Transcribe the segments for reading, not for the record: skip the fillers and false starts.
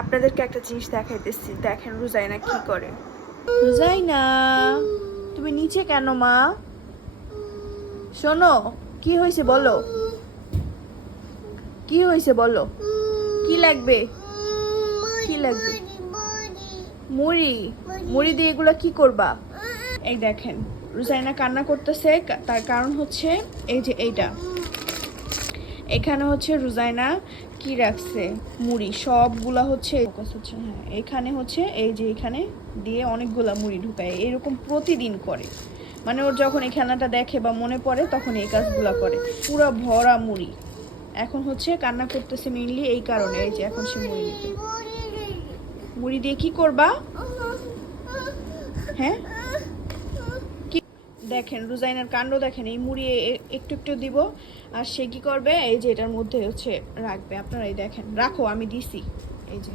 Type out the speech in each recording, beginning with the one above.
আপনাদেরকে একটা জিনিস দেখাইতেছি, দেখেন রুজাইনা কি করে। রুজাইনা, তুমি নিচে কেন মা? শোনো, কি হয়েছে বলো, কি হয়েছে বলো, কি লাগবে, কি লাগবে? মুড়ি? মুড়ি দিয়ে এগুলা কি করবা? এই দেখেন রুজাইনা কান্না করতেছে, তার কারণ হচ্ছে এই যে এইটা, এখানে হচ্ছে রুজাইনা কি রাখছে, মুড়ি সবগুলা হচ্ছে, হ্যাঁ এখানে হচ্ছে এই যে এখানে দিয়ে অনেকগুলা মুড়ি ঢুকায়, এরকম প্রতিদিন করে। মানে ওর যখন এই খেলনাটা দেখে বা মনে পড়ে তখন এই কাজগুলা করে, পুরো ভরা মুড়ি। এখন হচ্ছে কান্না করতেছে মেইনলি এই কারণে, এই যে এখন সে মুড়ি নিবে। মুড়ি দিয়ে কি করবা? হ্যাঁ দেখেন রুজাইনার কাণ্ড দেখেন, এই মুড়ি একটু একটু দিব আর সে কি করবে, এই যে এটার মধ্যে হচ্ছে রাখবে। আপনারা এই দেখেন, রাখো আমি দিছি, এই যে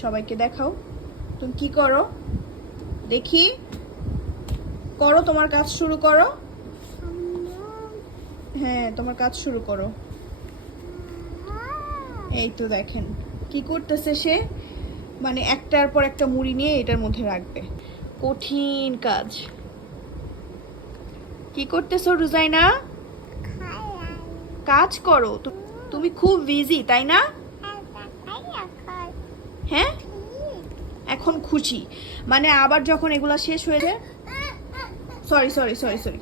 সবাইকে দেখাও তুমি কি করো, দেখি করো, তোমার কাজ শুরু করো। হ্যাঁ তোমার কাজ শুরু করো। এই তো দেখেন কি করতেছে সে, মানে একটার পর একটা মুড়ি নিয়ে এটার মধ্যে রাখবে। কঠিন কাজ। কি করতেছো রুজাইনা? কাজ করো, তুমি খুব বিজি তাই না? হ্যাঁ এখন খুশি, মানে আবার যখন এগুলা শেষ হয়ে যায়, সরি সরি সরি সরি